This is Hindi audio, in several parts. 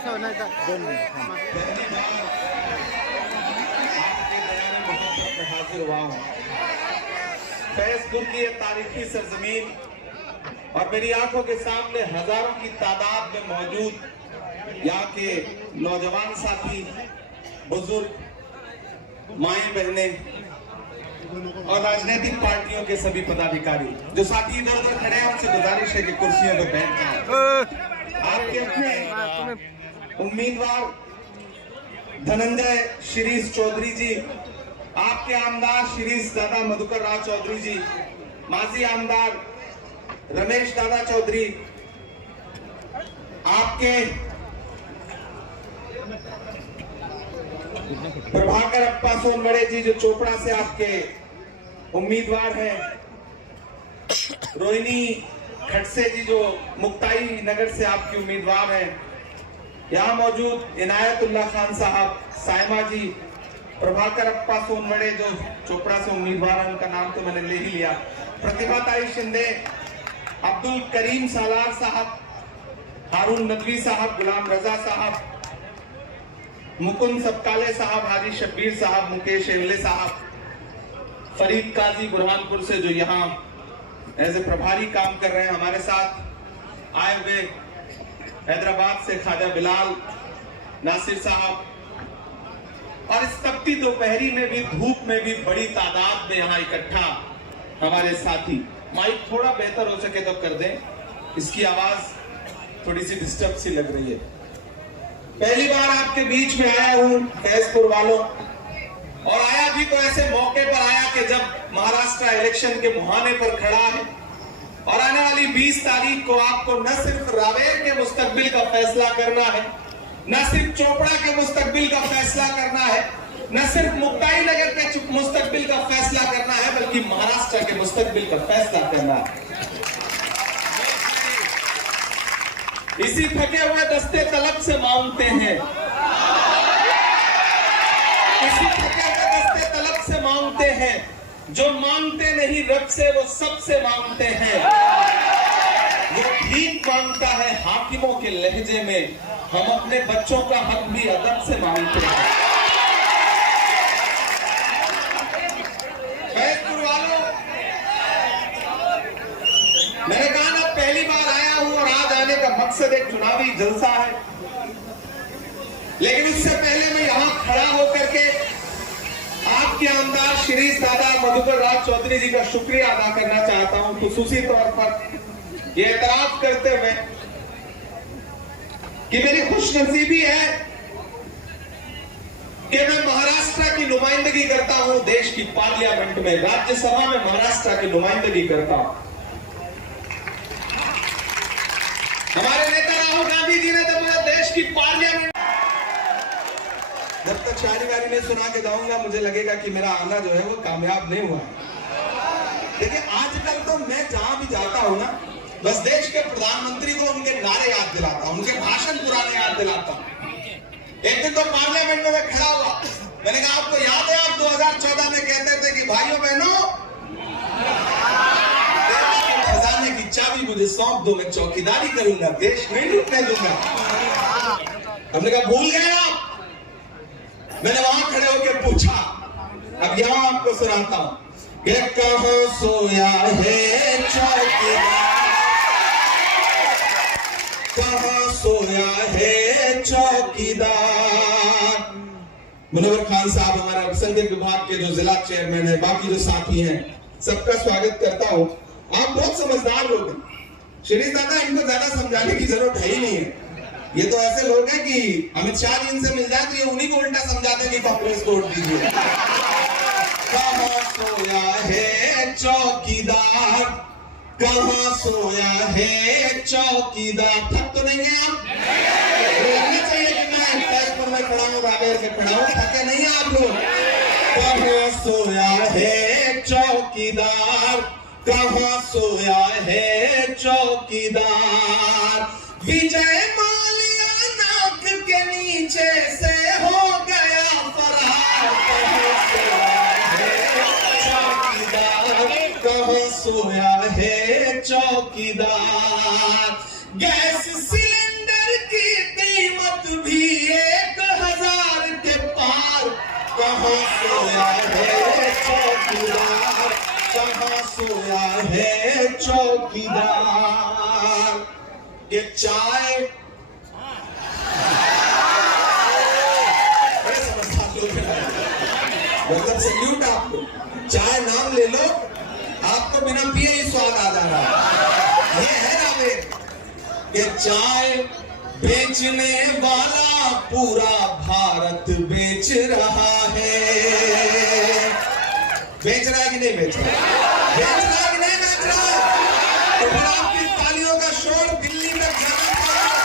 ऐसा होना था 2 मिनट। पहली बार आपके दयानी मोहब्बत में हाजिर हुआ हूँ। फैजपुर की ये तारीखी सरजमीन और मेरी आंखों के सामने हजारों की तादाद में मौजूद यहाँ के नौजवान साथी, बुजुर्ग, माएं बहनें और राजनीतिक पार्टियों के सभी पदाधिकारी जो साथी इधर उधर खड़े हैं, उनसे गुजारिश है कि कुर्सियों पर बैठ जाएं। आपके अपने उम्मीदवार धनंजय शिरीष चौधरी जी, आपके आमदार शिरीष दादा मधुकर राव चौधरी जी, माजी आमदार रमेश दादा चौधरी, आपके प्रभाकर अप्पा सोनवड़े जी जो चोपड़ा से आपके उम्मीदवार हैं, रोहिणी खड़से जी जो मुक्ताई नगर से आपकी उम्मीदवार हैं, यहाँ मौजूद इनायतुल्लाह खान साहब, साइमा जी, प्रभाकर अप्पा सोनवड़े जो चोपड़ा से उम्मीदवार हैं, उनका नाम तो मैंने ले ही लिया, प्रतिभा ताई शिंदे, अब्दुल करीम सालार साहब, हारून नदवी साहब, गुलाम रजा साहब, मुकुंद सबकाले साहब, हाजी शब्बीर साहब, मुकेश एवले साहब, फरीद काजी बुरहानपुर से जो यहाँ एज ए प्रभारी काम कर रहे हैं, हमारे साथ आए हुए हैदराबाद से ख्वाजा बिलाल नासिर साहब, और इस तपती दोपहरी में भी, धूप में भी बड़ी तादाद में यहाँ इकट्ठा हमारे साथी। माइक थोड़ा बेहतर हो सके तो कर दें, इसकी आवाज थोड़ी सी डिस्टर्ब सी लग रही है। पहली बार आपके बीच में आया हूं फैजपुर वालों, और आया भी तो ऐसे मौके पर आया कि जब महाराष्ट्र इलेक्शन के मुहाने पर खड़ा है और आने वाली 20 तारीख को आपको न सिर्फ रावेर के मुस्तकबिल का फैसला करना है, न सिर्फ चोपड़ा के मुस्तकबिल का फैसला करना है, न सिर्फ मुक्ताई नगर के मुस्तकबिल का फैसला करना है, बल्कि महाराष्ट्र के मुस्तकबिल का फैसला करना है। इसी थके हुए दस्ते तलब से मांगते हैं, इसी थके हुए दस्ते तलब से मांगते हैं, जो मांगते नहीं रब से वो सबसे मांगते हैं। वो भीख मांगता है हाकिमों के लहजे में, हम अपने बच्चों का हक भी अदब से मांगते हैं। फैजपुर वालों, मैंने कहा ना पहली बार आया हूं और आज आने का मकसद एक चुनावी जलसा है, लेकिन उससे पहले मैं यहां खड़ा होकर के आपके आमदार शिरीष दादा मधुकर राव चौधरी जी का शुक्रिया अदा करना चाहता हूं, खुसूसी तौर पर ये एतराफ करते हुए कि मेरी खुशनसीबी है कि मैं महाराष्ट्र की नुमाइंदगी करता हूं, देश की पार्लियामेंट में, राज्यसभा में महाराष्ट्र की नुमाइंदगी करता हूं। हमारे नेता राहुल गांधी जी ने तो मुझे देश की पार्लियामेंट, जब तक शायरी वारी नहीं सुना के जाऊंगा मुझे लगेगा कि मेरा आना जो है वो कामयाब नहीं हुआ है। देखिए आजकल तो मैं जहां भी जाता हूं ना, बस देश के प्रधानमंत्री को उनके नारे याद दिलाता हूं, उनके भाषण पुराने याद दिलाता हूं। एक दिन तो पार्लियामेंट में मैं खड़ा हुआ, मैंने कहा आपको याद है आप 2014 में कहते थे कि भाइयों बहनों खजाने की चाबी मुझे सौंप दो, मैं चौकीदारी करूंगा, देश नहीं लूटने दूंगा। हमने कहा भूल गए आप? मैंने वहां खड़े होकर पूछा, अब यहां आपको सुनाता हूं कि कहाँ सोया है चौकीदार, कहाँ सोया है चौकीदार। मुनव्वर खान साहब हमारे अल्पसंख्यक विभाग के जो जिला चेयरमैन है, बाकी जो साथी हैं, सबका स्वागत करता हूं। आप बहुत समझदार लोग हैं शिरीष दादा, इनको ज्यादा समझाने की जरूरत है ही नहीं है। ये तो ऐसे लोग हैं कि अमित शाह जी इनसे मिल जाए तो ये उन्हीं को उल्टा समझाते हैं कि कांग्रेस को वोट दीजिए। कहाँ सोया है चौकीदार, कहाँ सोया है चौकीदार। थक तो नहीं है आप? लगना चाहिए कि मैं फैजपुर में खड़ा हूँ, रावेर में खड़ा हूँ, थके नहीं है आप लोग? कहाँ सोया है चौकीदार, कहाँ सोया है चौकीदार। विजय माल्या नाक के नीचे से हो गया फरार, कहाँ सोया है चौकीदार। गैस सिलेंडर की कीमत सोया है चौकीदार, कहाँ सोया है चौकीदार। ये चाय मतलब सल्यूट आपको, चाय नाम ले लो, आपको बिना पिए ही स्वाद आ जा रहा है। ये है ना वे कि चाय बेचने वाला पूरा भारत बेच रहा है। बेच रहा है कि नहीं बेच रहा? बेच रहा है कि नहीं बेच रहा? तो फिर आपकी तालियों का शोर दिल्ली तक जाना चाहिए।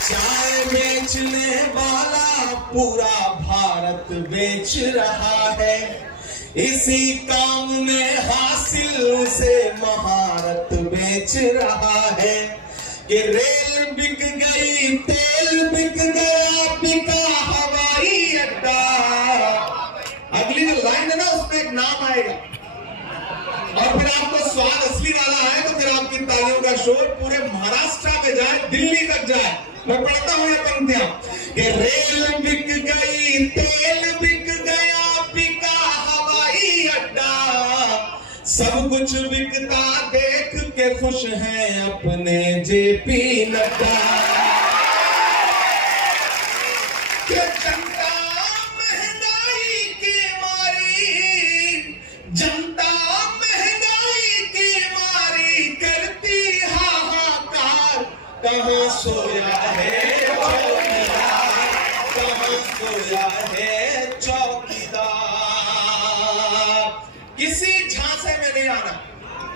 चाय बेचने वाला पूरा भारत बेच रहा है, इसी काम में हासिल से महारत बेच रहा है। कि रेल बिक गई, तेल बिक गया, बिका हवाई अड्डा। अगली जो लाइन है ना उसमें एक नाम आएगा और फिर आपको स्वाद असली वाला आए तो फिर आपकी तालियों का शोर पूरे महाराष्ट्र पे जाए, दिल्ली तक जाए। मैं पढ़ता हूं ये पंक्तियां कि रेल बिक गई, तेल बिक गया, बिका हवाई अड्डा। सब कुछ बिकता देख के खुश हैं अपने जेपी नड्डा। जनता महंगाई की मारी, जनता महंगाई की मारी करती हाहाकार। कहाँ सोया है चौकीदार, कहाँ सोया है चौकीदार। किसी झांसे में नहीं आना,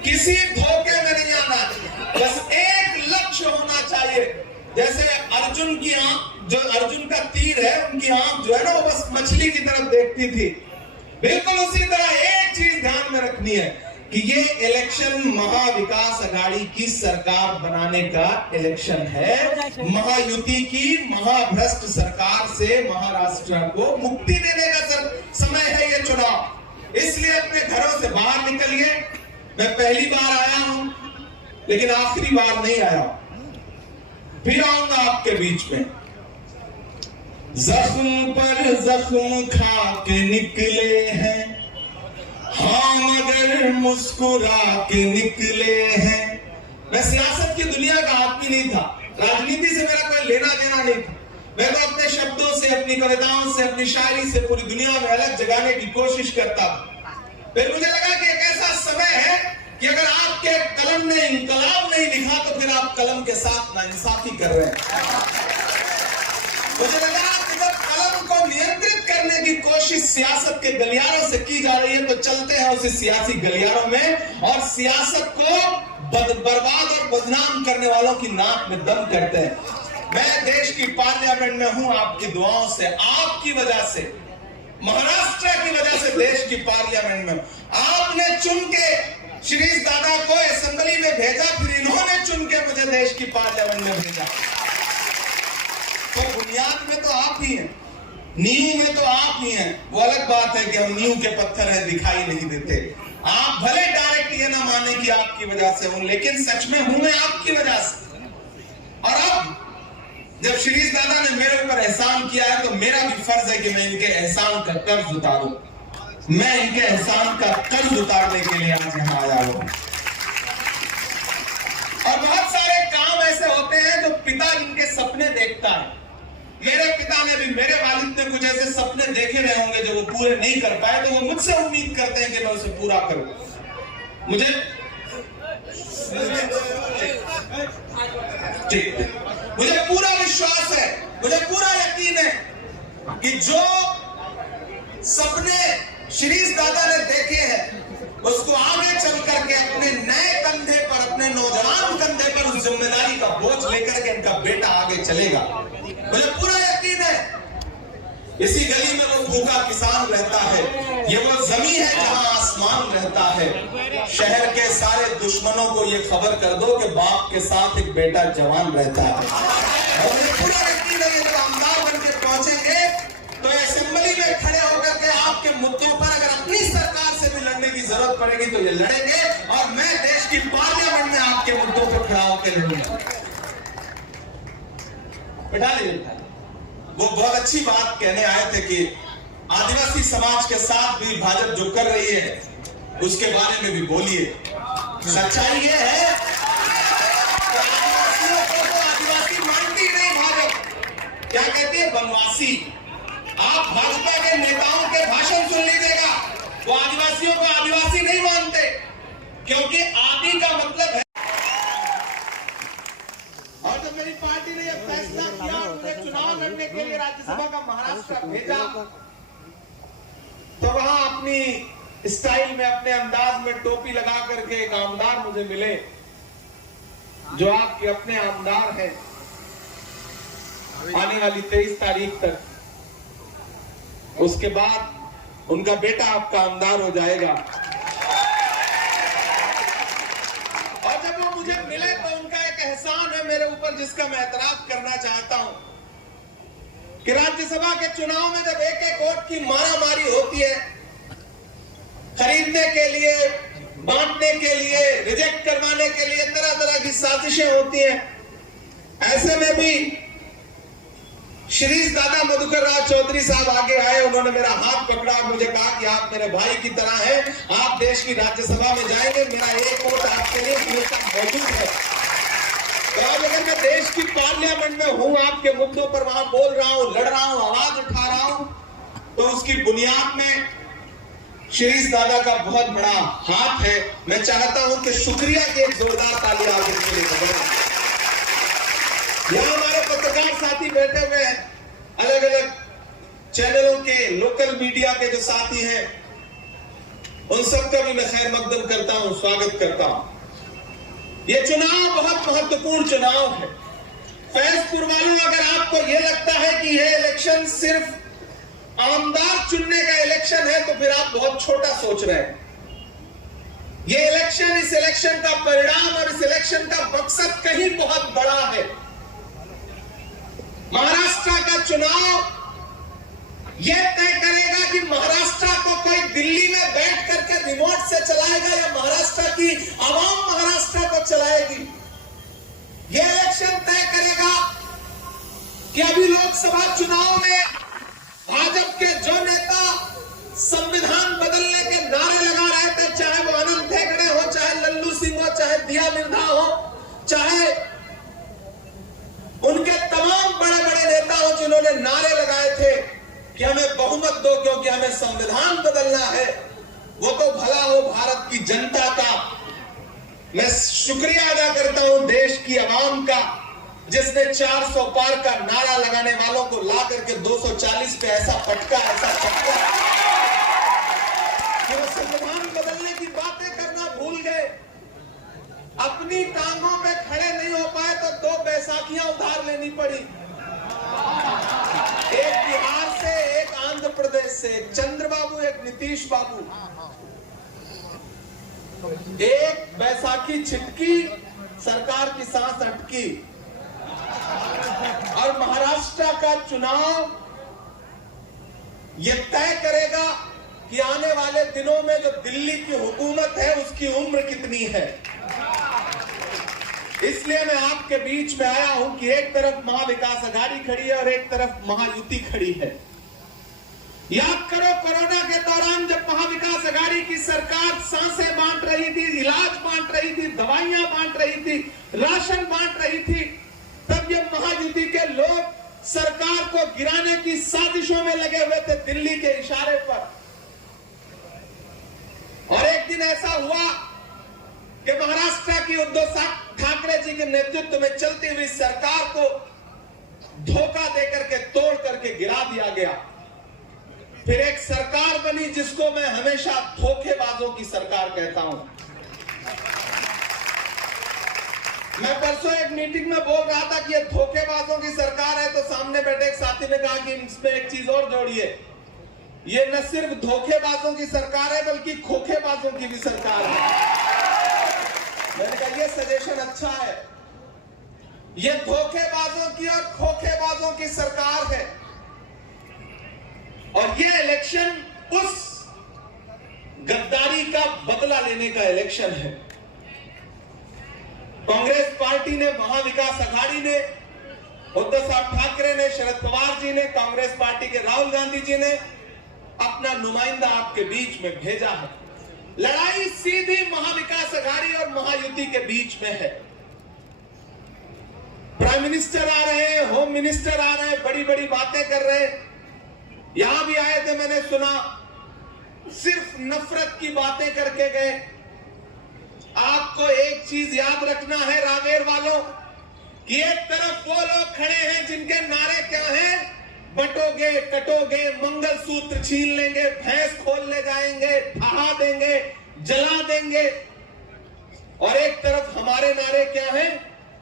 किसी धोखे में नहीं आना, बस एक लक्ष्य होना चाहिए। जैसे अर्जुन की आंख, जो अर्जुन का तीर है, उनकी आंख जो है ना वो बस मछली की तरफ देखती थी। बिल्कुल उसी तरह एक चीज ध्यान में रखनी है कि ये इलेक्शन महाविकास अघाड़ी की सरकार बनाने का इलेक्शन है। महायुति की महाभ्रष्ट सरकार से महाराष्ट्र को मुक्ति देने का समय है ये चुनाव। इसलिए अपने घरों से बाहर निकलिए। मैं पहली बार आया हूं लेकिन आखिरी बार नहीं आया, फिर आऊंगा आपके बीच में। जख्म पर जख्म खा के निकले हैं हाँ, मगर मुस्कुरा के निकले हैं। मैं सियासत की दुनिया का आदमी नहीं था, राजनीति से मेरा कोई लेना देना नहीं था। मैं तो अपने शब्दों से, अपनी कविताओं से, अपनी शायरी से पूरी दुनिया में अलग जगाने की कोशिश करता था। फिर मुझे लगा कि एक ऐसा समय है कि अगर आपके कलम ने इंकलाब नहीं लिखा तो फिर आप कलम के साथ नाइंसाफी कर रहे हैं। मुझे लगा कि जब कलम को नियंत्रित करने की कोशिश सियासत के गलियारों से की जा रही है तो चलते हैं उसी सियासी गलियारों में और सियासत को बर्बाद और बदनाम करने वालों की नाक में दम करते हैं। मैं देश की पार्लियामेंट में हूं आपकी दुआओं से, आपकी वजह से, महाराष्ट्र की वजह से देश की पार्लियामेंट में। आपने चुन के श्रीष दादा को असेंबली में भेजा, फिर इन्होंने चुन के मुझे देश की पार्लियामेंट में भेजा। तो बुनियाद में तो आप ही हैं, नींव में तो आप ही हैं। वो अलग बात है कि हम नींव के पत्थर हैं, दिखाई नहीं देते। आप भले डायरेक्ट ये ना माने कि आपकी वजह से हूं, लेकिन सच में हूं मैं आपकी वजह से। और अब जब श्रीष दादा ने मेरे ऊपर एहसान किया है तो मेरा भी फर्ज है कि मैं इनके एहसान का कर्ज उतारूं। मैं इनके एहसान का कर्ज उतारने के लिए आज यहाँ आया हूं। और बहुत सारे काम ऐसे होते हैं जो पिता इनके सपने देखता है। मेरे पिता ने भी, मेरे वालिद ने कुछ ऐसे सपने देखे रहे होंगे जो वो पूरे नहीं कर पाए, तो वो मुझसे उम्मीद करते हैं कि मैं उसे पूरा करूं। मुझे मुझे पूरा विश्वास है, मुझे पूरा यकीन है कि जो सपने श्रीष दादा ने देखे हैं उसको आगे चल करके अपने नए कंधे पर, अपने नौजवान कंधे पर उस जिम्मेदारी का बोझ लेकर के इनका बेटा आगे चलेगा। मुझे पूरा यकीन है। इसी गली में वो भूखा किसान रहता है, ये वो जमीन है जहां आसमान रहता है। शहर के सारे दुश्मनों को ये खबर कर दो कि बाप के साथ एक बेटा जवान रहता है। और मुझे पूरा यकीन है जब आमदार बनकर पहुंचेंगे तो असेंबली में खड़े होकर के आपके मुद्दों पर अगर अपनी सरकार से भी लड़ने की जरूरत पड़ेगी तो ये लड़ेंगे और मैं देश की पार्लियामेंट में आपके मुद्दों पर खड़ा होकर लड़ूंगा। बैठा लीजिए। वो बहुत अच्छी बात कहने आए थे कि आदिवासी समाज के साथ भी भाजपा जो कर रही है उसके बारे में भी बोलिए। सच्चाई ये है कि आदिवासियों को तो आदिवासी मानती नहीं भाजपा। क्या कहती है? वनवासी। आप भाजपा के नेताओं के भाषण सुन लीजिएगा, वो आदिवासियों को आदिवासी नहीं मानते, क्योंकि आदि का मतलब है। और जब मेरी पार्टी ने यह फैसला किया और मुझे चुनाव लड़ने के लिए राज्यसभा का महाराष्ट्र भेजा, तो वहां अपनी स्टाइल में, अपने अंदाज में टोपी लगा करके एक आमदार मुझे मिले, जो आपके अपने आमदार हैं। आने वाली 23 तारीख तक, उसके बाद उनका बेटा आपका आमदार हो जाएगा। और जब वो मुझे मिले तो उनका एक एहसान है मेरे ऊपर, जिसका मैं एतराफ करना चाहता हूं कि राज्यसभा के चुनाव में जब एक एक वोट की मारामारी होती है, खरीदने के लिए, बांटने के लिए, रिजेक्ट करवाने के लिए तरह तरह की साजिशें होती हैं, ऐसे में भी श्री दादा मधुकर राव चौधरी साहब आगे आए। उन्होंने मेरा हाथ पकड़ा और मुझे कहा कि आप मेरे भाई की तरह हैं, आप देश की राज्यसभा में जाएंगे, मेरा एक वोट आपके लिए हमेशा मौजूद है। तो अब अगर मैं देश की पार्लियामेंट में हूं, आपके मुद्दों पर वहां बोल रहा हूं, लड़ रहा हूं, आवाज उठा रहा हूं, तो उसकी बुनियाद में श्री दादा का बहुत बड़ा हाथ है। मैं चाहता हूं कि शुक्रिया की एक जोरदार ताली आप इनके लिए बजाएं। यहां हमारे पत्रकार साथी बैठे हुए हैं, अलग अलग चैनलों के, लोकल मीडिया के जो साथी हैं, उन सबका भी मैं खैर मकदम करता हूं, स्वागत करता हूं। ये चुनाव बहुत महत्वपूर्ण चुनाव है। फैजपुर वालों, अगर आपको यह लगता है कि यह इलेक्शन सिर्फ आमदार चुनने का इलेक्शन है, तो फिर आप बहुत छोटा सोच रहे हैं। यह इलेक्शन, इस इलेक्शन का परिणाम और इस इलेक्शन का मकसद कहीं बहुत बड़ा है। महाराष्ट्र का चुनाव यह तय करेगा कि महाराष्ट्र को कोई दिल्ली में बैठ करके रिमोट से चलाएगा या महाराष्ट्र की आवाम महाराष्ट्र को चलाएगी। यह इलेक्शन तय करेगा कि अभी लोकसभा चुनाव में भाजपा के जो नेता संविधान बदलने के नारे लगा रहे थे, चाहे वो आनंद हेगड़े हो, चाहे लल्लू सिंह हो, चाहे दिया मिर्धा हो, चाहे उनके तमाम बड़े बड़े नेता हो, जिन्होंने नारे लगाए थे कि हमें बहुमत दो क्योंकि हमें संविधान बदलना है, वो तो भला हो भारत की जनता का। मैं शुक्रिया अदा करता हूं देश की आवाम का, जिसने 400 पार का नारा लगाने वालों को ला करके 240 पे ऐसा पटका कि वो संविधान बदलने की बातें करना भूल गए। अपनी टांगों पे खड़े नहीं हो पाए तो 2 बैसाखियां उधार लेनी पड़ी, एक बिहार से, एक आंध्र प्रदेश से, एक चंद्रबाबू, एक नीतीश बाबू। एक बैसाखी छिटकी, सरकार की सांस अटकी। और महाराष्ट्र का चुनाव यह तय करेगा कि आने वाले दिनों में जो दिल्ली की हुकूमत है उसकी उम्र कितनी है। इसलिए मैं आपके बीच में आया हूं कि एक तरफ महाविकास अघाड़ी खड़ी है और एक तरफ महायुति खड़ी है। याद करो, कोरोना के दौरान जब महाविकास अघाड़ी की सरकार सांसें बांट रही थी, इलाज बांट रही थी, दवाइयां बांट रही थी, राशन बांट रही थी, तब ये महायुति के लोग सरकार को गिराने की साजिशों में लगे हुए थे, दिल्ली के इशारे पर। और एक दिन ऐसा हुआ कि महाराष्ट्र की उद्धव ठाकरे जी के नेतृत्व में चलती हुई सरकार को धोखा देकर के, तोड़ करके गिरा दिया गया। फिर एक सरकार बनी जिसको मैं हमेशा धोखेबाजों की सरकार कहता हूं। मैं परसों एक मीटिंग में बोल रहा था कि ये धोखेबाजों की सरकार है, तो सामने बैठे एक साथी ने कहा कि इसमें एक चीज और जोड़िए, ये न सिर्फ धोखेबाजों की सरकार है बल्कि खोखेबाजों की भी सरकार है। मैंने कहा ये सजेशन अच्छा है। ये धोखेबाजों की और खोखेबाजों की सरकार है और ये इलेक्शन उस गद्दारी का बदला लेने का इलेक्शन है। कांग्रेस पार्टी ने, महाविकास अघाड़ी ने उद्धव साहब ठाकरे ने, शरद पवार जी ने, कांग्रेस पार्टी के राहुल गांधी जी ने अपना नुमाइंदा आपके बीच में भेजा है। लड़ाई सीधी महाविकास अघाड़ी और महायुति के बीच में है। प्राइम मिनिस्टर आ रहे हैं, होम मिनिस्टर आ रहे हैं, बड़ी बड़ी बातें कर रहे हैं। यहां भी आए थे, मैंने सुना, सिर्फ नफरत की बातें करके गए। आपको एक चीज याद रखना है रावेर वालों, कि एक तरफ वो लोग खड़े हैं जिनके नारे क्या हैं, बटोगे कटोगे, मंगलसूत्र छीन लेंगे, भैंस खोल ले जाएंगे, ढहा देंगे, जला देंगे। और एक तरफ हमारे नारे क्या हैं,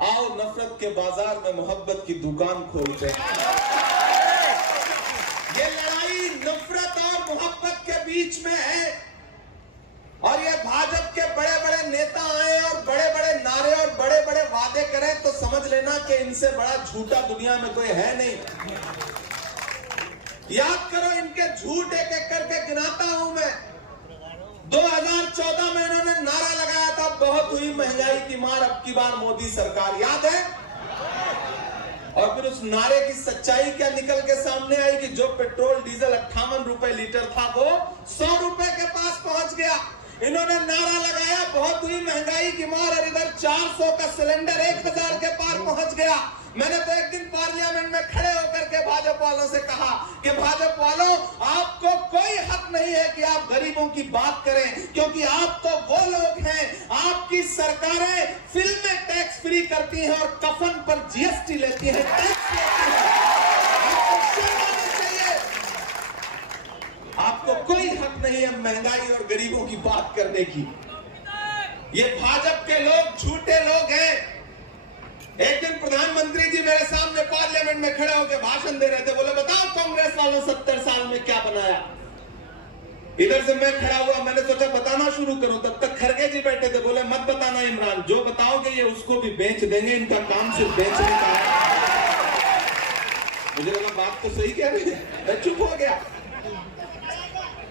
आओ नफरत के बाजार में मोहब्बत की दुकान खोलते हैं। ये लड़ाई नफरत और मोहब्बत के बीच में है। और ये भाजपा के बड़े बड़े नेता आए और बड़े बड़े नारे और बड़े बड़े वादे करें तो समझ लेना कि इनसे बड़ा झूठा दुनिया में कोई है नहीं। याद करो, इनके झूठ एक एक करके गिनाता हूं मैं। 2014 में इन्होंने नारा लगाया था, बहुत हुई महंगाई की मार, अब की बार मोदी सरकार, याद है? और फिर उस नारे की सच्चाई क्या निकल के सामने आई कि जो पेट्रोल डीजल 58 रुपए लीटर था वो 100 रुपए के पास पहुंच गया। इन्होंने नारा लगाया, बहुत हुई महंगाई की मार, और इधर 400 का सिलेंडर 1000 के पार पहुंच गया। मैंने तो एक दिन पार्लियामेंट में खड़े होकर के भाजपा वालों से कहा कि भाजपा वालों, आपको कोई हक नहीं है कि आप गरीबों की बात करें, क्योंकि आप तो वो लोग हैं, आपकी सरकारें फिल्में टैक्स फ्री करती हैं और कफन पर जीएसटी लेती हैं, टैक्स लेती हैं। आपको कोई हक नहीं है महंगाई और गरीबों की बात करने की। ये भाजपा के लोग झूठे लोग हैं। एक दिन प्रधानमंत्री जी मेरे सामने पार्लियामेंट में खड़े होकर भाषण दे रहे थे, बोले बताओ कांग्रेस वालों 70 साल में क्या बनाया। इधर से मैं खड़ा हुआ, मैंने सोचा बताना शुरू करूं, तब तक खरगे जी बैठे थे, बोले मत बताना इमरान, जो बताओगे ये उसको भी बेच देंगे, इनका काम सिर्फ बेचने का है। मुझे लगा बात तो सही कह रही है, मैं चुप हो गया।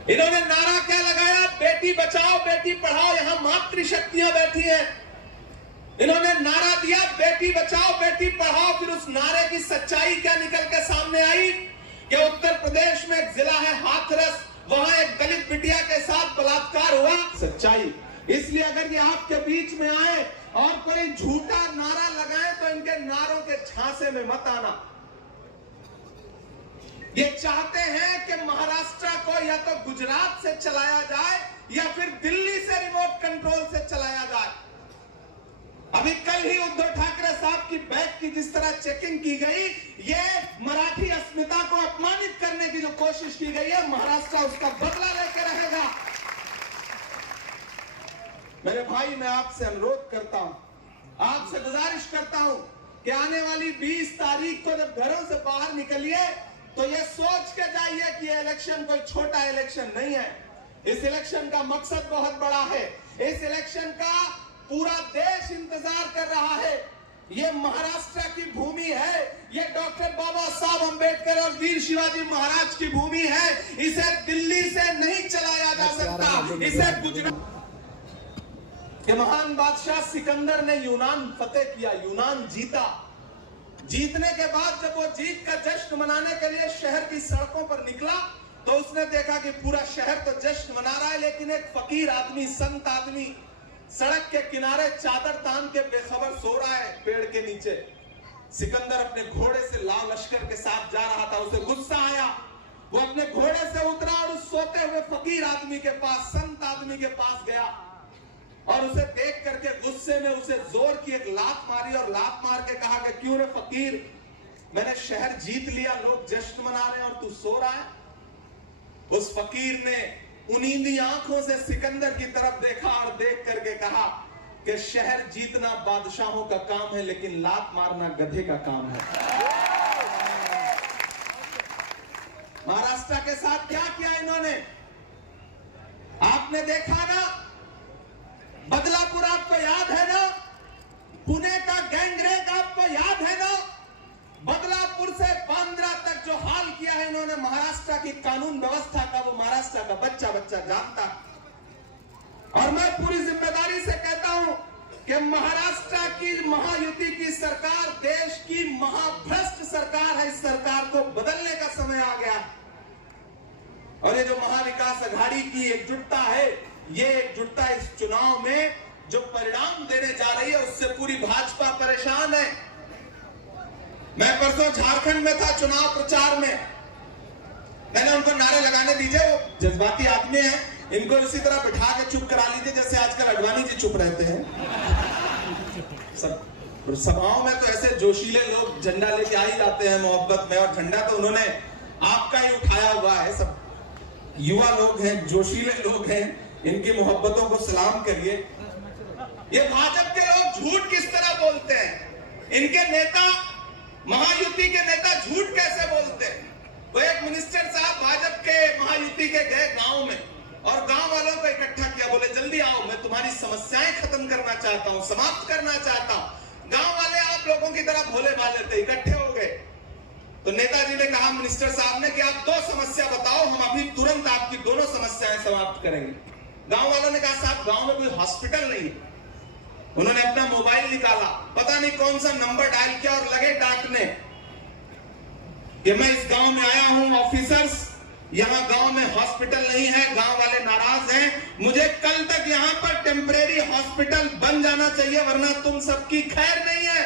इन्होंने नारा क्या लगाया, बेटी बचाओ बेटी पढ़ाओ, यहां मातृशक्तियां बैठी हैं। इन्होंने नारा दिया बेटी बचाओ बेटी पढ़ाओ, फिर उस नारे की सच्चाई क्या निकल के सामने आई कि उत्तर प्रदेश में एक जिला है हाथरस, वहां एक दलित बिटिया के साथ बलात्कार हुआ। सच्चाई। इसलिए अगर ये आपके बीच में आए और कोई झूठा नारा लगाए तो इनके नारों के झांसे में मत आना। ये चाहते हैं कि महाराष्ट्र को या तो गुजरात से चलाया जाए या फिर दिल्ली से रिमोट कंट्रोल से चलाया जाए। अभी कल ही उद्धव ठाकरे साहब की बैग की जिस तरह चेकिंग की गई, ये मराठी अस्मिता को अपमानित करने की जो कोशिश की गई है, महाराष्ट्र उसका बदला लेके रहेगा। मेरे भाई, मैं आपसे अनुरोध करता हूं, आपसे गुजारिश करता हूं कि आने वाली 20 तारीख को जब घरों से बाहर निकलिए तो ये सोच के जाइए कि ये इलेक्शन कोई छोटा इलेक्शन नहीं है। इस इलेक्शन का मकसद बहुत बड़ा है। इस इलेक्शन का पूरा देश इंतजार कर रहा है। ये महाराष्ट्र की भूमि है, ये डॉक्टर बाबा साहब अंबेडकर और वीर शिवाजी महाराज की भूमि है। इसे दिल्ली से नहीं चलाया जा सकता, इसे गुजरात के महान बादशाह सिकंदर ने यूनान फतेह किया, यूनान जीता। जीतने के बाद जब वो जीत का जश्न मनाने के लिए शहर की सड़कों पर निकला तो उसने देखा कि पूरा शहर तो जश्न मना रहा है, लेकिन एक फकीर आदमी, संत आदमी सड़क के किनारे चादर तान के बेखबर सो रहा है पेड़ के नीचे। सिकंदर अपने घोड़े से लाल लश्कर के साथ जा रहा था, उसे गुस्सा आया, वो अपने घोड़े से उतरा और उस सोते हुए फकीर आदमी के पास, संत आदमी के पास गया और उसे देख करके गुस्से में उसे जोर की एक लात मारी और लात मार के कहा कि क्यों रे फकीर, मैंने शहर जीत लिया, लोग जश्न मना रहे हैं और तू सो रहा है। उस फकीर ने उनींदी आंखों से सिकंदर की तरफ देखा और देख करके कहा कि शहर जीतना बादशाहों का काम है, लेकिन लात मारना गधे का काम है। महाराष्ट्र के साथ क्या किया इन्होंने, आपने देखा ना, बदलापुर आपको याद है ना, पुणे का गैंगरेप आपको याद है ना, बदलापुर से बांद्रा तक जो हाल किया है इन्होंने महाराष्ट्र की कानून व्यवस्था का, वो महाराष्ट्र का बच्चा बच्चा जानता। और मैं पूरी जिम्मेदारी से कहता हूं कि महाराष्ट्र की महायुति की सरकार देश की महाभ्रष्ट बदलने का समय आ गया। और ये जो महाविकास अघाड़ी की एकजुटता है, ये एकजुटता इस चुनाव में जो परिणाम देने जा रही है उससे पूरी भाजपा परेशान है। मैं परसों झारखंड में था चुनाव प्रचार में, मैंने उनको नारे लगाने दीजिए, वो जज्बाती आदमी हैं, इनको इसी तरह बिठा के चुप करा लीजिए जैसे आजकल अडवाणी जी चुप रहते हैं। सभाओं में तो ऐसे जोशीले लोग झंडा लेके आ ही जाते हैं मोहब्बत में, और झंडा तो उन्होंने आपका ही उठाया हुआ है। सब युवा लोग हैं, जोशीले लोग हैं, इनकी मोहब्बतों को सलाम करिए। ये भाजपा के लोग झूठ किस तरह बोलते हैं, इनके नेता, महायुति के नेता झूठ कैसे बोलते हैं। वो एक मिनिस्टर साहब भाजपा के महायुति के गए गांव में और गांव वालों को इकट्ठा किया, बोले जल्दी आओ, मैं तुम्हारी समस्याएं खत्म करना चाहता हूं, समाप्त करना चाहता हूं। गांव वाले आप लोगों की तरह भोले भाले थे, इकट्ठे हो गए। तो नेताजी ने कहा मिनिस्टर साहब ने कि आप 2 समस्या बताओ, हम अभी तुरंत आपकी दोनों समस्याएं समाप्त करेंगे। गांव वालों ने कहा साहब गांव में कोई हॉस्पिटल नहीं है। उन्होंने अपना मोबाइल निकाला, पता नहीं कौन सा नंबर डायल किया और लगे डांटने कि मैं इस गांव में आया हूं ऑफिसर्स, यहाँ गांव में हॉस्पिटल नहीं है, गांव वाले नाराज हैं, मुझे कल तक यहाँ पर टेम्परेरी हॉस्पिटल बन जाना चाहिए वरना तुम सबकी खैर नहीं है।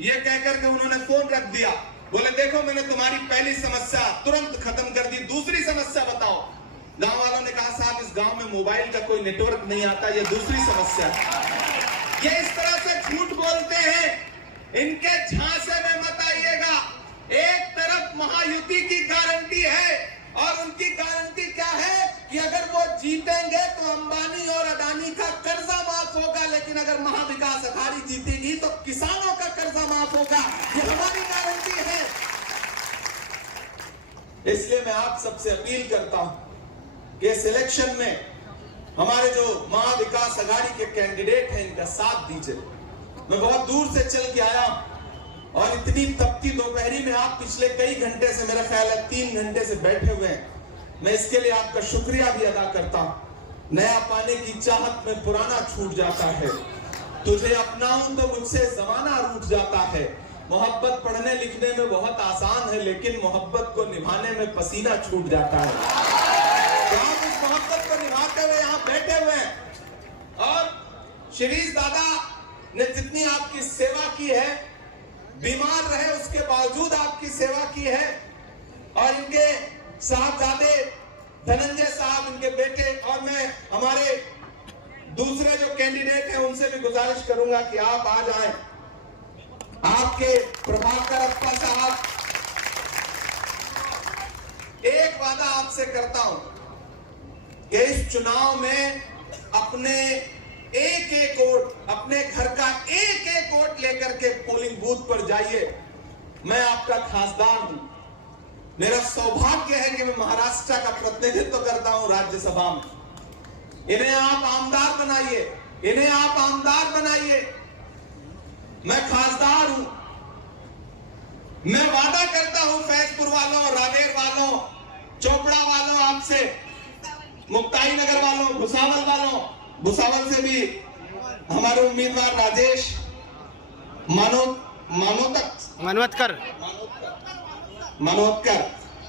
ये कहकर के उन्होंने फोन रख दिया, बोले देखो मैंने तुम्हारी पहली समस्या तुरंत खत्म कर दी, दूसरी समस्या बताओ। गांव वालों ने कहा साहब इस गांव में मोबाइल का कोई नेटवर्क नहीं आता, ये दूसरी समस्या। ये इस तरह से झूठ बोलते हैं, इनके झांसे में मत आइएगा। एक तरफ महायुति की गारंटी है और उनकी गारंटी क्या है कि अगर वो जीतेंगे तो अंबानी और अडानी का कर्जा माफ होगा, लेकिन अगर महाविकास अघाड़ी जीतेगी तो किसानों का कर्जा माफ होगा। ये हमारी गारंटी है। इसलिए मैं आप सबसे अपील करता हूं कि इस इलेक्शन में हमारे जो महाविकास अघाड़ी के कैंडिडेट हैं इनका साथ दीजिए। मैं बहुत दूर से चल के आया और इतनी तपती दोपहरी में आप पिछले कई घंटे से, मेरा ख्याल है 3 घंटे से बैठे हुए हैं। मैं इसके लिए आपका शुक्रिया भी अदा करता हूं। नया पाने की चाहत में पुराना छूट जाता है, तुझे अपनाऊं तो मुझसे जमाना रूठ जाता है। मोहब्बत पढ़ने लिखने में बहुत आसान है, लेकिन मोहब्बत को निभाने में पसीना छूट जाता है। तो आप इस मोहब्बत को निभाते हुए यहाँ बैठे हुए हैं और शिरीष दादा ने जितनी आपकी सेवा की है, बीमार रहे उसके बावजूद आपकी सेवा की है, और इनके साहबजादे धनंजय साहब, इनके बेटे, और मैं हमारे दूसरे जो कैंडिडेट हैं उनसे भी गुजारिश करूंगा कि आप आ जाएं। आपके प्रभाकर अप्पा साहब, एक वादा आपसे करता हूं कि इस चुनाव में अपने एक वोट, अपने घर का एक वोट लेकर के पोलिंग बूथ पर जाइए। मैं आपका खासदार हूं। मेरा सौभाग्य है कि मैं महाराष्ट्र का प्रतिनिधित्व करता हूं राज्यसभा में। इन्हें आप आमदार बनाइए, इन्हें आप आमदार बनाइए। मैं खासदार हूं। मैं वादा करता हूं फैजपुर वालों, रावेर वालों, चोपड़ा वालों, आपसे, मुक्ताई नगर वालों, भुसावल वालों, भुसावल से भी हमारे उम्मीदवार राजेश मनोतकर,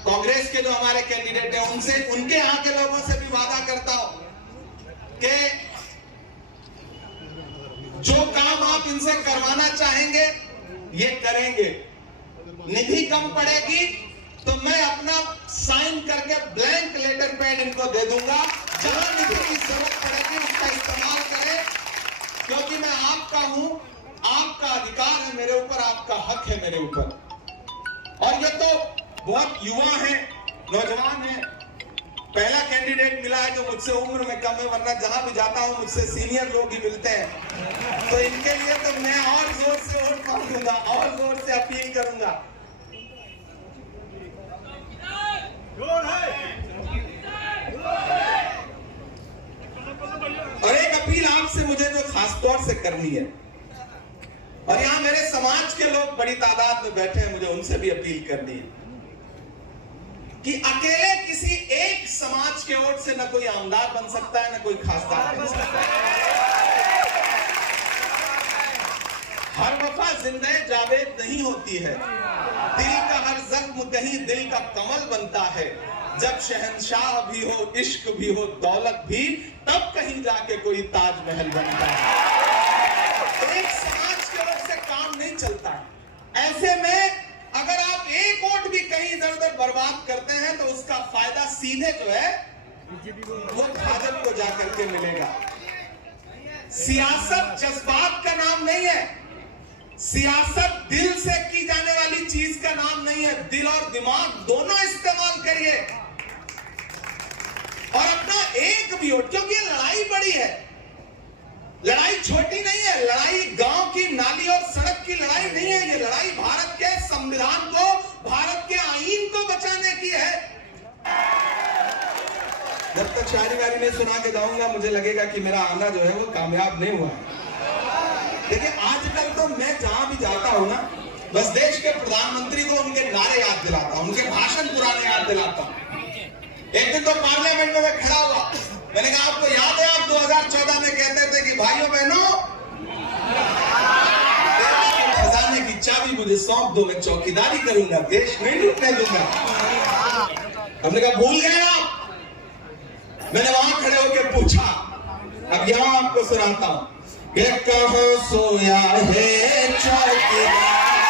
कांग्रेस के जो हमारे कैंडिडेट हैं उनसे, उनके यहाँ के लोगों से भी वादा करता हूं कि जो काम आप इनसे करवाना चाहेंगे ये करेंगे। निधि कम पड़ेगी तो मैं अपना साइन करके ब्लैंक लेटर पैड इनको दे दूंगा। जहां निधि की जरूरत पड़ेगी उसका इस्तेमाल करें, क्योंकि मैं आपका हूं, आपका अधिकार है मेरे ऊपर, आपका हक है मेरे ऊपर। और ये तो बहुत युवा हैं, नौजवान हैं। पहला कैंडिडेट मिला है जो मुझसे उम्र में कम है, वरना जहां भी जाता हूं मुझसे सीनियर लोग ही मिलते हैं। तो इनके लिए तो मैं और जोर से वोट मांगूंगा, और जोर से अपील करूंगा। और एक अपील आपसे मुझे जो खास तौर से करनी है, और यहाँ मेरे समाज के लोग बड़ी तादाद में बैठे हैं, मुझे उनसे भी अपील करनी है कि अकेले किसी एक समाज के वोट से न कोई आमदार बन सकता है, न कोई खासदार बन सकता है। हर वफा जिंदे जावेद नहीं होती है, दिल का हर जख्म जख्म कहीं दिल का कमल बनता है, जब शहंशाह भी हो, इश्क भी हो, दौलत भी, तब कहीं जाके कोई ताजमहल बनता है। एक समाज की ओर से काम नहीं चलता है। ऐसे में अगर आप एक वोट भी कहीं इधर उधर बर्बाद करते हैं तो उसका फायदा सीधे जो है वो भाजपा को जाकर के मिलेगा। सियासत जज्बात का नाम नहीं है, सियासत दिल से की जाने वाली चीज का नाम नहीं है। दिल और दिमाग दोनों इस्तेमाल करिए और अपना एक भी वोट, क्योंकि ये लड़ाई बड़ी है, लड़ाई छोटी नहीं है। लड़ाई गांव की नाली और सड़क की लड़ाई नहीं है, ये लड़ाई भारत के संविधान को, भारत के आईन को बचाने की है। जब तक शायरी वारी नहीं सुना के जाऊंगा मुझे लगेगा कि मेरा आना जो है वो कामयाब नहीं हुआ है। देखिए आजकल तो मैं जहां भी जाता हूं ना, बस देश के प्रधानमंत्री को उनके नारे याद दिलाता हूं, उनके भाषण पुराने याद दिलाता हूं। एक दिन तो पार्लियामेंट में मैं खड़ा हुआ, मैंने कहा आपको याद है आप 2014 में कहते थे कि भाइयों बहनों खजाने की चाबी मुझे सौंप दो, मैं चौकीदारी करूंगा, देश नहीं लूटने दूंगा। हमने कहा भूल गए आप? मैंने वहां खड़े होकर पूछा, अब यहां आपको सुनाता हूं कि कहां सोया है चौकीदार,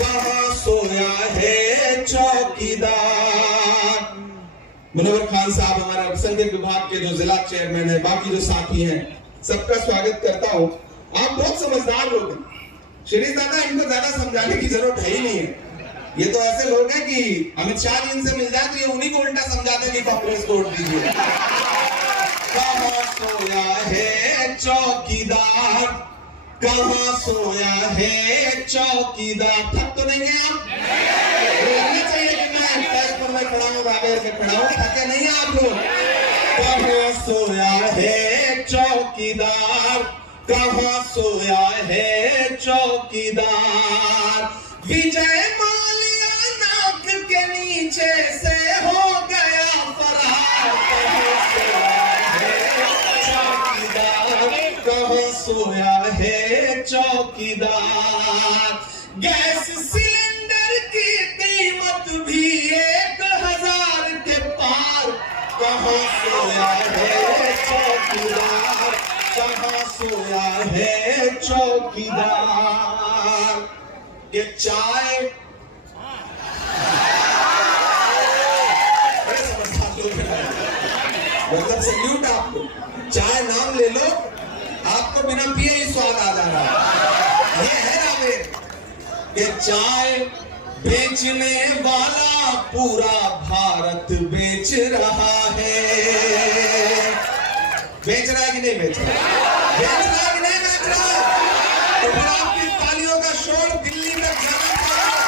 कहां सोया है चौकीदार। मुनव्वर खान साहब हमारे अल्पसंख्यक विभाग के जो जिला चेयरमैन है, बाकी जो साथी हैं, सबका स्वागत करता हूं। आप बहुत समझदार लोग हैं, श्री दादा, इनको ज्यादा समझाने की जरूरत है ही नहीं है। ये तो ऐसे लोग हैं कि अमित शाह जी इनसे मिल जाए तो ये उन्हीं को उल्टा समझाते हैं कि कांग्रेस को वोट दीजिए। कहां सोया है चौकीदार, कहां सोया है चौकीदार। थक तो नहीं है आप? लगना चाहिए कि मैं स्टेज पर मैं खड़ा हूं, रावेर के खड़ा हूं, थके नहीं है आप लोग? कहां सोया है चौकीदार, कहां सोया है चौकीदार। विजय माल्या नाक के नीचे से हो गया फरार, कहां सोया है चौकीदार। गैस सिलेंडर की कीमत भी 1000 के पार, कहां सोया है चौकीदार, कहां सोया है चौकीदार। ये चाय मतलब सल्यूट आपको, चाय नाम ले लो, आपको बिना पिए ही स्वाद आ जा रहा है। ये है रावेर कि चाय बेचने वाला पूरा भारत बेच रहा है। बेच रहा है कि नहीं बेच रहा? बेच रहा है कि नहीं बेच रहा? तो फिर आपकी तालियों का शोर दिल्ली तक जाना चाहिए।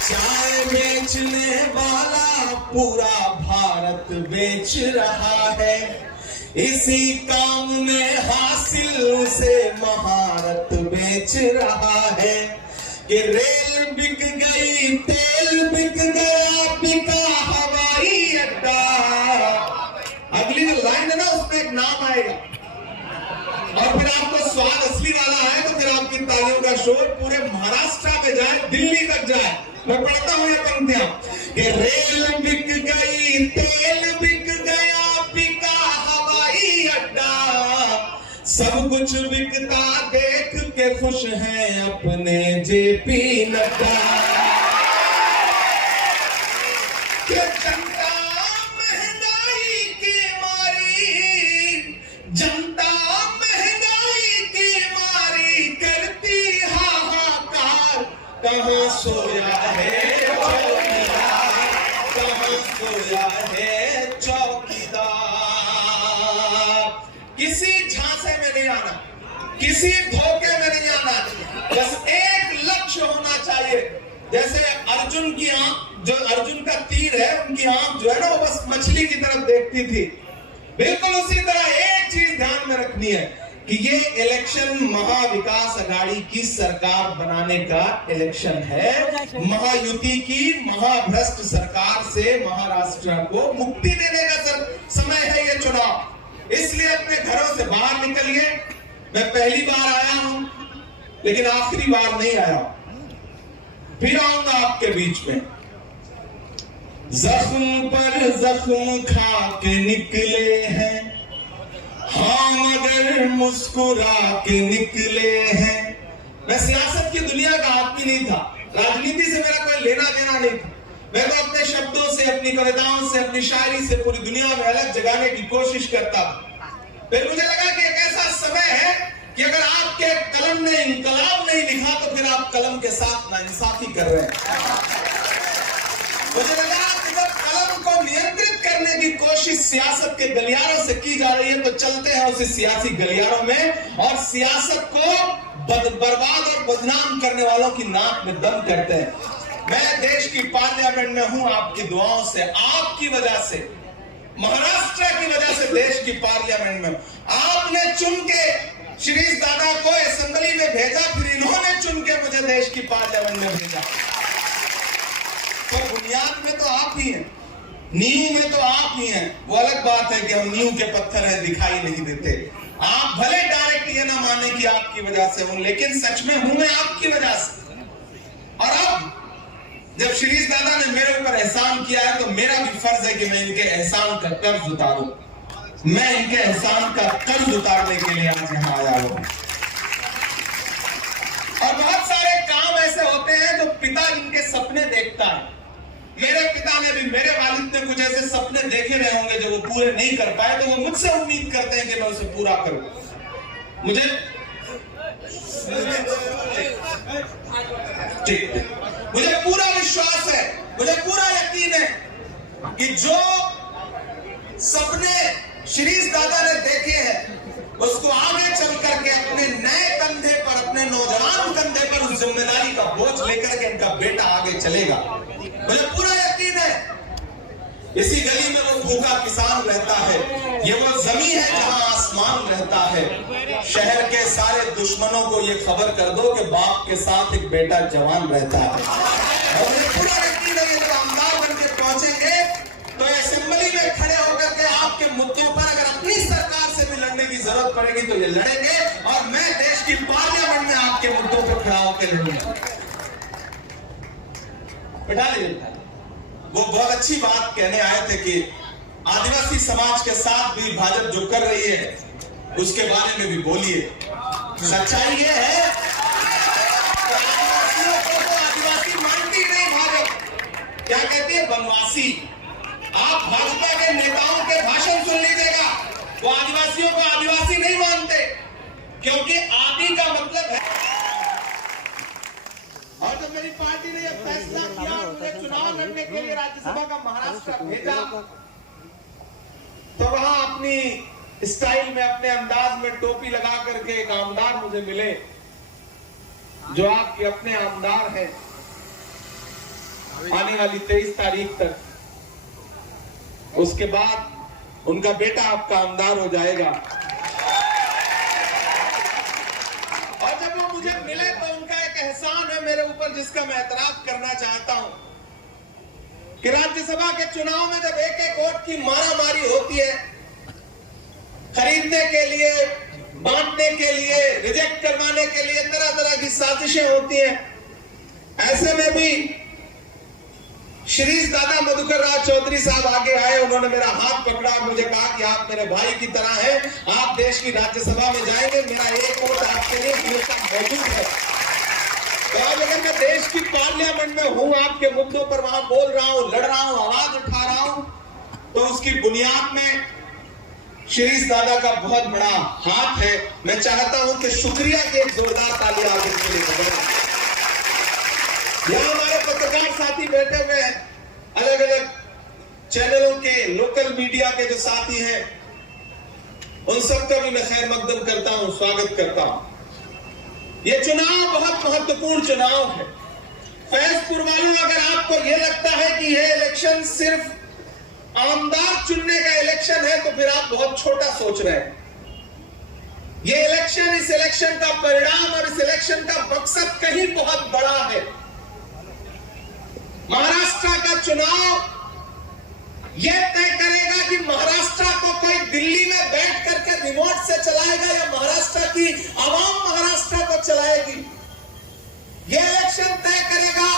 चाय बेचने वाला पूरा भारत बेच रहा है, इसी काम में हासिल उसे महारत बेच रहा है। कि रेल बिक गई, तेल बिक गया, बिका हवाई अड्डा। अगली जो लाइन है ना उसमें एक नाम आएगा और फिर आपको स्वाद असली वाला है तो फिर आपकी तालियों का शोर पूरे महाराष्ट्र पे जाए, दिल्ली तक जाए। मैं पढ़ता हूं ये पंक्तियां कि रेल बिक गई, तेल बिक गया, बिका हवाई अड्डा, सब कुछ बिकता देख के खुश हैं अपने जेपी नड्डा। जनता महंगाई की मारी, जनता महंगाई की मारी करती हाहाकार, कहां सोया है चौकीदार, कहां सोया है चौकीदार। किसी झांसे में नहीं आना, किसी धोखे में नहीं आना, बस एक लक्ष्य होना चाहिए। जैसे अर्जुन की आंख, जो अर्जुन का तीर है, उनकी आंख जो है ना वो बस मछली की तरफ देखती थी, बिल्कुल उसी तरह एक चीज ध्यान में रखनी है कि ये इलेक्शन महाविकास अघाड़ी की सरकार बनाने का इलेक्शन है। महायुति की महाभ्रष्ट सरकार से महाराष्ट्र को मुक्ति देने का समय है ये चुनाव। इसलिए अपने घरों से बाहर निकलिए। मैं पहली बार आया हूं, लेकिन आखिरी बार नहीं आया, फिर आऊंगा आपके बीच में। जख्म पर जख्म खा के निकले हैं, हाँ मगर मुस्कुरा के निकले हैं। मैं सियासत की दुनिया का आदमी नहीं था, राजनीति से मेरा कोई लेना देना नहीं था। मैं तो अपने शब्दों से, अपनी कविताओं से, अपनी शायरी से पूरी दुनिया में अलग जगाने की कोशिश करता था। फिर मुझे लगा कि एक ऐसा समय है कि अगर आपके कलम ने इनकलाब नहीं लिखा तो फिर आप कलम के साथ नाइंसाफी कर रहे हैं। मुझे लगा कि जब कलम को नियंत्रित करने की कोशिश सियासत के गलियारों से की जा रही है तो चलते हैं उसी सियासी गलियारों में और सियासत को बर्बाद और बदनाम करने वालों की नाक में दम करते हैं। मैं देश की पार्लियामेंट में हूं आपकी दुआओं से, आपकी वजह से, महाराष्ट्र की वजह से देश की पार्लियामेंट में। आपने चुन के श्रीश दादा को असेंबली में भेजा, फिर इन्होंने चुन के मुझे देश की पार्लियामेंट में भेजा। तो बुनियाद में तो आप ही हैं, नींव में तो आप ही हैं। वो अलग बात है कि हम नींव के पत्थर हैं, दिखाई नहीं देते। आप भले डायरेक्ट ये ना माने कि आपकी वजह से हूं, लेकिन सच में हूं मैं आपकी वजह से। और अब जब श्रीश दादा ने मेरे ऊपर एहसान किया है तो मेरा भी फर्ज है कि मैं इनके एहसान का कर्ज उतारूं। मैं इनके एहसान का कर्ज उतारने के लिए आज यहाँ आया हूं। और बहुत सारे काम ऐसे होते हैं जो पिता इनके सपने देखता है। मेरे पिता ने भी, मेरे वालिद ने कुछ ऐसे सपने देखे रहे होंगे जो वो पूरे नहीं कर पाए, तो वो मुझसे उम्मीद करते हैं कि मैं उसे पूरा करूं। मुझे पूरा विश्वास है, मुझे पूरा यकीन है कि जो सपने श्रीश दादा ने देखे हैं उसको आगे चल करके अपने नए कंधे पर, अपने नौजवान कंधे पर उस जिम्मेदारी का बोझ लेकर के इनका बेटा आगे चलेगा। मुझे पूरा यकीन है। इसी गली में वो भूखा किसान रहता है, ये वो जमीन है जहां आसमान रहता है। शहर के सारे दुश्मनों को ये खबर कर दो कि बाप के साथ एक बेटा जवान रहता है। और मुझे पूरा यकीन है जब आमदार बन के पहुंचेंगे तो असेंबली में खड़े होकर के आपके मुद्दों पर अगर अपनी सरकार से भी लड़ने की जरूरत पड़ेगी तो ये लड़ेंगे, और मैं देश की पार्लियामेंट में आपके मुद्दों पर खड़ा होकर लड़ूंगा। बिठा लीजिए। वो बहुत अच्छी बात कहने आए थे कि आदिवासी समाज के साथ भी भाजपा जो कर रही है उसके बारे में भी बोलिए। सच्चाई ये है कि आदिवासियों को तो आदिवासी मानती नहीं भाजपा। क्या कहती है? बनवासी। आप भाजपा के नेताओं के भाषण सुन लीजिएगा, वो आदिवासियों को आदिवासी नहीं मानते, क्योंकि आदि का मतलब है। और जब मेरी पार्टी ने यह फैसला किया और मुझे चुनाव लड़ने के लिए राज्यसभा का महाराष्ट्र भेजा, तो वहां अपनी स्टाइल में, अपने अंदाज में टोपी लगा करके एक आमदार मुझे मिले जो आपके अपने आमदार हैं। आने वाली 23 तारीख तक, उसके बाद उनका बेटा आपका आमदार हो जाएगा। और जब वो मुझे मिले तो उनका एक एहसान है मेरे ऊपर जिसका मैं एतराफ करना चाहता हूं कि राज्यसभा के चुनाव में जब एक एक वोट की मारामारी होती है, खरीदने के लिए, बांटने के लिए, रिजेक्ट करवाने के लिए तरह तरह की साजिशें होती हैं, ऐसे में भी श्रीश दादा मधुकर राज चौधरी साहब आगे आए। उन्होंने मेरा हाथ पकड़ा और मुझे कहा कि आप मेरे भाई की तरह हैं, आप देश की राज्यसभा में जाएंगे, मेरा एक वोट आपके लिए हमेशा मौजूद है। तो अब अगर मैं देश की पार्लियामेंट में हूं, आपके मुद्दों पर वहां बोल रहा हूं, लड़ रहा हूं, आवाज उठा रहा हूं, तो उसकी बुनियाद में श्रीश दादा का बहुत बड़ा हाथ है। मैं चाहता हूं कि शुक्रिया की एक जोरदार ताली आप इनके लिए बजाएं। यहाँ हमारे पत्रकार साथी बैठे हुए हैं, अलग अलग चैनलों के, लोकल मीडिया के जो साथी हैं, उन सबका भी मैं खैर मकदम करता हूं, स्वागत करता हूं। ये चुनाव बहुत महत्वपूर्ण चुनाव है। फैजपुर वालों, अगर आपको यह लगता है कि यह इलेक्शन सिर्फ आमदार चुनने का इलेक्शन है तो फिर आप बहुत छोटा सोच रहे हैं। यह इलेक्शन, इस इलेक्शन का परिणाम और इस इलेक्शन का मकसद कहीं बहुत बड़ा है। महाराष्ट्र का चुनाव यह तय करेगा कि महाराष्ट्र को कोई दिल्ली में बैठ करके रिमोट से चलाएगा या महाराष्ट्र की आवाम महाराष्ट्र को चलाएगी। ये इलेक्शन तय करेगा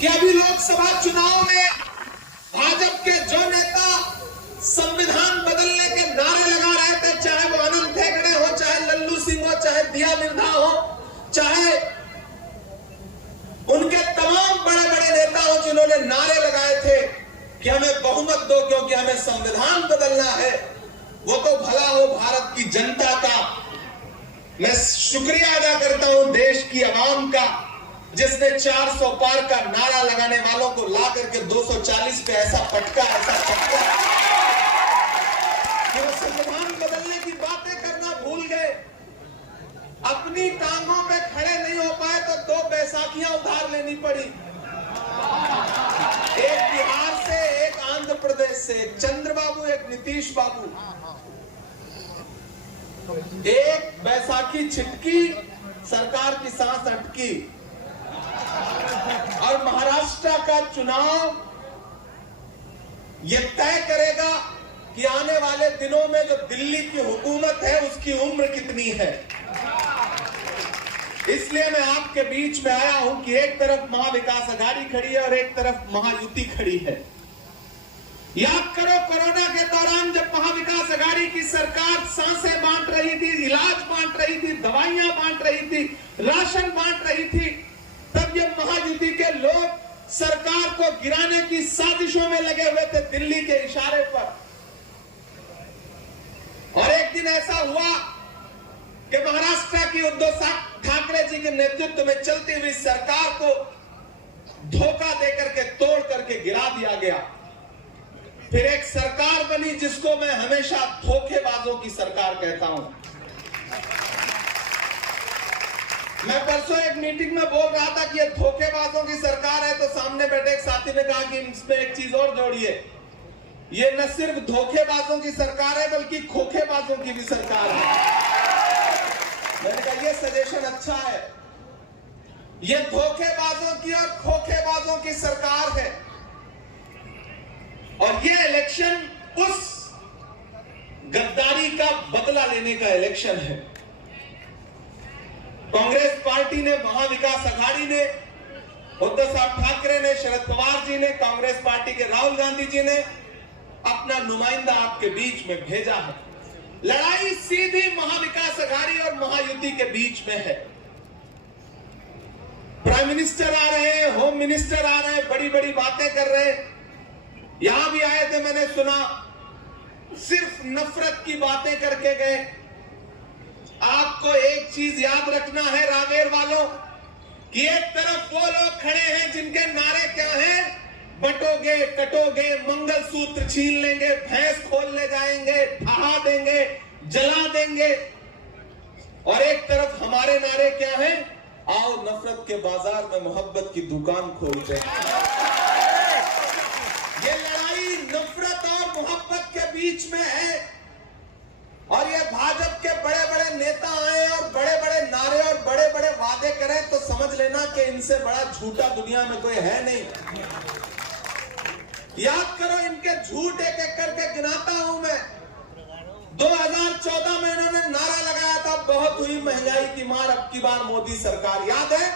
कि अभी लोकसभा चुनाव में भाजपा के जो नेता संविधान बदलने के नारे लगा रहे थे, चाहे वो अनंत हेगड़े हो, चाहे लल्लू सिंह हो, चाहे दिया मिर्धा हो, चाहे उनके तमाम बड़े बड़े नेता हो, जिन्होंने नारे लगाए थे कि हमें बहुमत दो क्योंकि हमें संविधान बदलना है, वो तो भला हो भारत की जनता का। मैं शुक्रिया अदा करता हूं देश की आवाम का, जिसने 400 पार का नारा लगाने वालों को ला करके 240 पे ऐसा पटका कि वो संविधान बदलने की बातें करना भूल गए। अपनी टांगों पे खड़े नहीं हो पाए तो 2 बैसाखियां उधार लेनी पड़ी, एक बिहार से, एक आंध्र प्रदेश से, एक चंद्रबाबू, एक नीतीश बाबू। एक बैसाखी छिटकी, सरकार की सांस अटकी। और महाराष्ट्र का चुनाव यह तय करेगा कि आने वाले दिनों में जो दिल्ली की हुकूमत है उसकी उम्र कितनी है। इसलिए मैं आपके बीच में आया हूं कि एक तरफ महाविकास अघाड़ी खड़ी है और एक तरफ महायुति खड़ी है। याद करो, कोरोना के दौरान जब महाविकास अघाड़ी की सरकार सांसें बांट रही थी, इलाज बांट रही थी, दवाइयां बांट रही थी, राशन बांट रही थी, तब ये महायुति के लोग सरकार को गिराने की साजिशों में लगे हुए थे दिल्ली के इशारे पर। और एक दिन ऐसा हुआ कि महाराष्ट्र की उद्धव ठाकरे जी के नेतृत्व में चलती हुई सरकार को धोखा देकर के, तोड़ करके गिरा दिया गया। फिर एक सरकार बनी जिसको मैं हमेशा धोखेबाजों की सरकार कहता हूं। मैं परसों एक मीटिंग में बोल रहा था कि ये धोखेबाजों की सरकार है, तो सामने बैठे एक साथी ने कहा कि इसमें एक चीज और जोड़िए, ये न सिर्फ धोखेबाजों की सरकार है बल्कि खोखेबाजों की भी सरकार है। मैंने कहा ये सजेशन अच्छा है, ये धोखेबाजों की और खोखेबाजों की सरकार है। और ये इलेक्शन उस गद्दारी का बदला लेने का इलेक्शन है। कांग्रेस पार्टी ने, महाविकास अघाड़ी ने, उद्धव साहब ठाकरे ने, शरद पवार जी ने, कांग्रेस पार्टी के राहुल गांधी जी ने अपना नुमाइंदा आपके बीच में भेजा है। लड़ाई सीधी महाविकास अघाड़ी और महायुति के बीच में है। प्राइम मिनिस्टर आ रहे हैं, होम मिनिस्टर आ रहे हैं, बड़ी बड़ी बातें कर रहे हैं। यहां भी आए थे, मैंने सुना, सिर्फ नफरत की बातें करके गए। आपको एक चीज याद रखना है रावेर वालों, कि एक तरफ वो लोग खड़े हैं जिनके नारे क्या हैं, बटोगे, कटोगे, मंगलसूत्र छीन लेंगे, भैंस खोल ले जाएंगे, ढहा देंगे, जला देंगे। और एक तरफ हमारे नारे क्या हैं, आओ नफरत के बाजार में मोहब्बत की दुकान खोलते हैं। ये लड़ाई नफरत और मोहब्बत के बीच में है। और ये भाजपा के बड़े बड़े नेता आए और बड़े बड़े नारे और बड़े बड़े वादे करें तो समझ लेना कि इनसे बड़ा झूठा दुनिया में कोई है नहीं। याद करो, इनके झूठ एक एक करके गिनाता हूं मैं। 2014 में इन्होंने नारा लगाया था, बहुत हुई महंगाई की मार, अब की बार मोदी सरकार, याद है?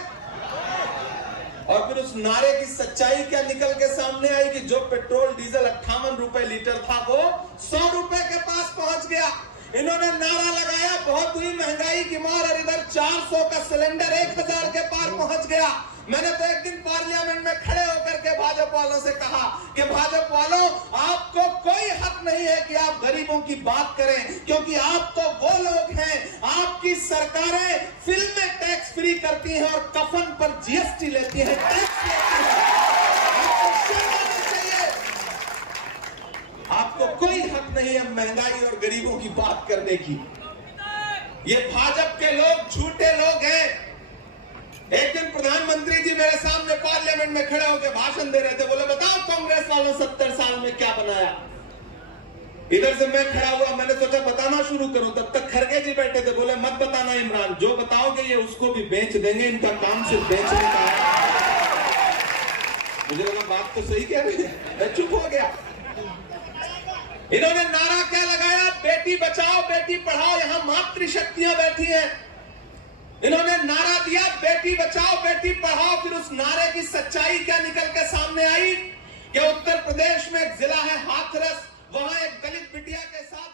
और फिर उस नारे की सच्चाई क्या निकल के सामने आई कि जो पेट्रोल डीजल 58 रुपए लीटर था वो 100 रुपए के पास पहुंच गया। इन्होंने नारा लगाया, बहुत हुई महंगाई की मार, और इधर 400 का सिलेंडर 1000 के पार पहुंच गया। मैंने तो एक दिन पार्लियामेंट में खड़े होकर के भाजपा वालों से कहा कि भाजपा वालों, आपको कोई हक नहीं है कि आप गरीबों की बात करें, क्योंकि आप तो वो लोग हैं, आपकी सरकारें फिल्में टैक्स फ्री करती हैं और कफन पर जीएसटी लेती हैं, टैक्स लेती हैं। आपको कोई हक नहीं है महंगाई और गरीबों की बात करने की। ये भाजपा के लोग झूठे लोग हैं। एक दिन प्रधानमंत्री जी मेरे सामने पार्लियामेंट में खड़े होकर भाषण दे रहे थे, बोले बताओ कांग्रेस वालों 70 साल में क्या बनाया। इधर से मैं खड़ा हुआ, मैंने सोचा बताना शुरू करूं, तब तक खरगे जी बैठे थे, बोले मत बताना इमरान, जो बताओगे ये उसको भी बेच देंगे, इनका काम सिर्फ बेचने का है। मुझे लगा बात तो सही कह रही है, मैं चुप हो गया। इन्होंने नारा क्या लगाया, बेटी बचाओ बेटी पढ़ाओ, यहां मातृशक्तियां बैठी हैं। इन्होंने नारा दिया, बेटी बेटी बचाओ बेटी पढ़ाओ, फिर उस नारे की सच्चाई क्या निकल के सामने आई कि उत्तर प्रदेश में एक जिला है हाथरस, वहां एक दलित बिटिया के साथ